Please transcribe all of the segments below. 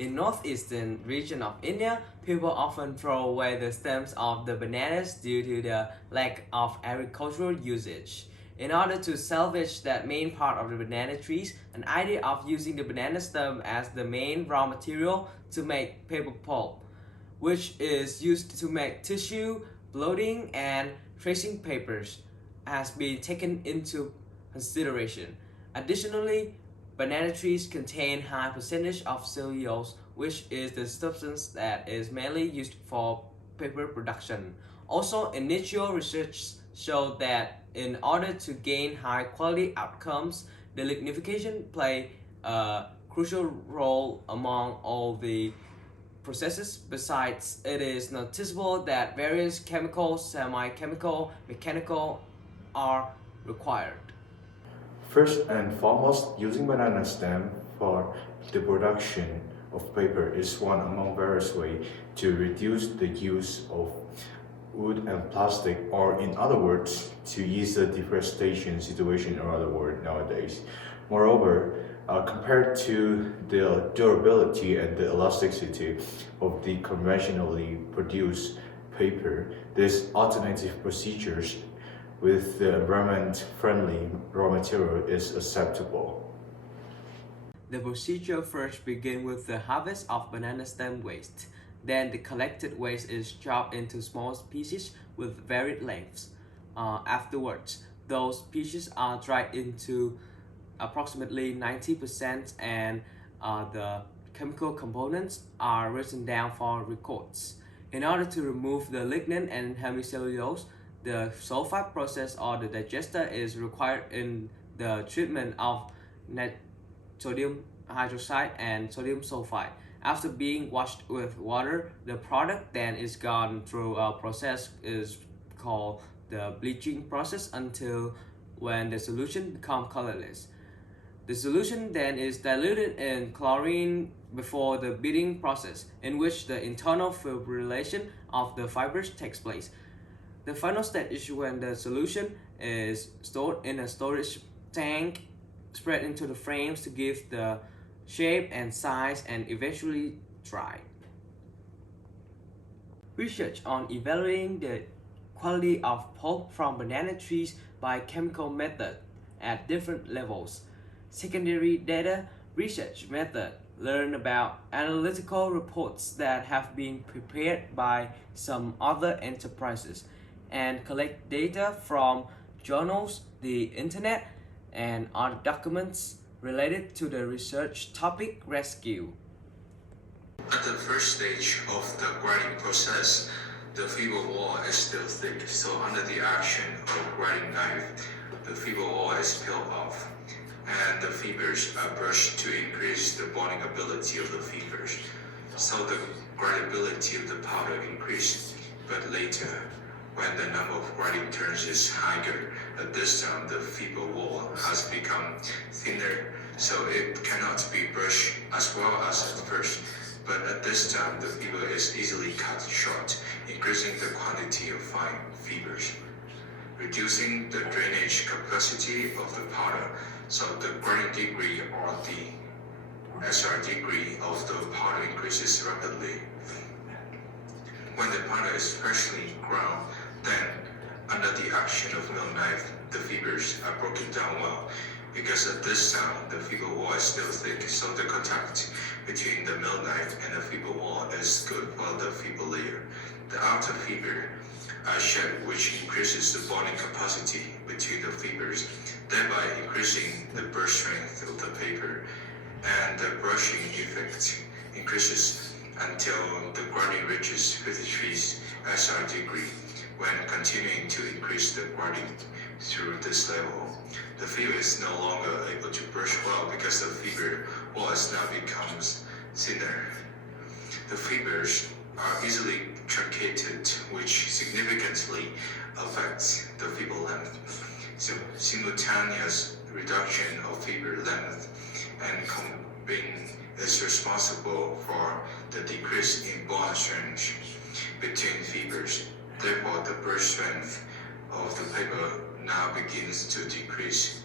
In northeastern region of India, people often throw away the stems of the bananas due to the lack of agricultural usage. In order to salvage that main part of the banana trees, an idea of using the banana stem as the main raw material to make paper pulp, which is used to make tissue, blotting, and tracing papers, has been taken into consideration. Additionally, banana trees contain high percentage of cellulose, which is the substance that is mainly used for paper production. Also, initial research showed that in order to gain high quality outcomes, the lignification play a crucial role among all the processes. Besides, it is noticeable that various chemical, semi-chemical, mechanical are required. First and foremost, using banana stem for the production of paper is one among various ways to reduce the use of wood and plastic, or in other words, to ease the deforestation situation around the world nowadays. Moreover, compared to the durability and the elasticity of the conventionally produced paper, these alternative procedures with the environment-friendly raw material is acceptable. The procedure first begins with the harvest of banana stem waste. Then the collected waste is chopped into small pieces with varied lengths. Afterwards, those pieces are dried into approximately 90% and the chemical components are written down for records. In order to remove the lignin and hemicellulose, the sulfite process or the digester is required in the treatment of sodium hydroxide and sodium sulfide. After being washed with water, the product then is gone through a process is called the bleaching process until when the solution becomes colorless. The solution then is diluted in chlorine before the beating process, in which the internal fibrillation of the fibers takes place. The final step is when the solution is stored in a storage tank, spread into the frames to give the shape and size, and eventually dry. Research on evaluating the quality of pulp from banana trees by chemical method at different levels. Secondary data research method learn about analytical reports that have been prepared by some other enterprises and collect data from journals, the internet, and other documents related to the research topic rescue. At the first stage of the grinding process, the fiber wall is still thick, so under the action of grinding knife, the fiber wall is peeled off, and the fibers are brushed to increase the bonding ability of the fibers. So the grindability of the powder increased, but later, when the number of grinding turns is higher, at this time the fiber wall has become thinner, so it cannot be brushed as well as at first. But at this time, the fiber is easily cut short, increasing the quantity of fine fibers, reducing the drainage capacity of the powder, so the grinding degree or the SR degree of the powder increases rapidly. When the powder is freshly ground, then under the action of mill knife, the fibers are broken down well, because at this time the fiber wall is still thick, so the contact between the mill knife and the fiber wall is good for the fiber layer. The outer fiber are shed, which increases the bonding capacity between the fibers, thereby increasing the brush strength of the paper, and the brushing effect increases until the grinding reaches 53 SR degree. When continuing to increase the grinding through this level, the fiber is no longer able to brush well because the fiber wall now becomes thinner. The fibers are easily truncated, which significantly affects the fiber length. So simultaneous reduction of fiber length and combine is responsible for the decrease in bond strength between fibers. Therefore, the brush strength of the paper now begins to decrease.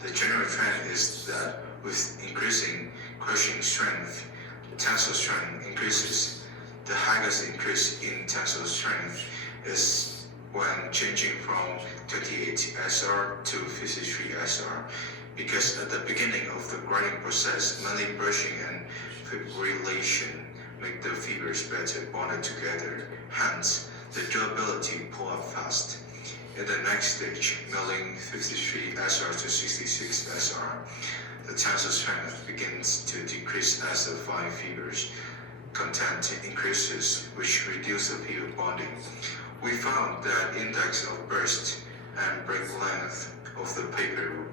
The general trend is that with increasing crushing strength, tensile strength increases. The highest increase in tensile strength is when changing from 28 SR to 53 SR, because at the beginning of the grinding process, mainly brushing and fibrillation make the fibers better bonded together. Hence, the durability pull up fast. In the next stage, milling 53 SR to 66 SR, the tensile strength begins to decrease as the fine fibers content increases, which reduce the pivot bonding. We found that index of burst and break length of the paper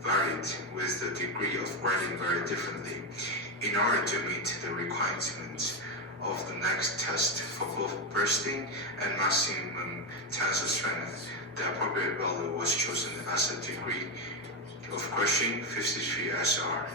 varied with the degree of grinding very differently. In order to meet the requirements of the next test for both bursting and maximum tensile strength, the appropriate value was chosen as a degree of crushing 53 SR.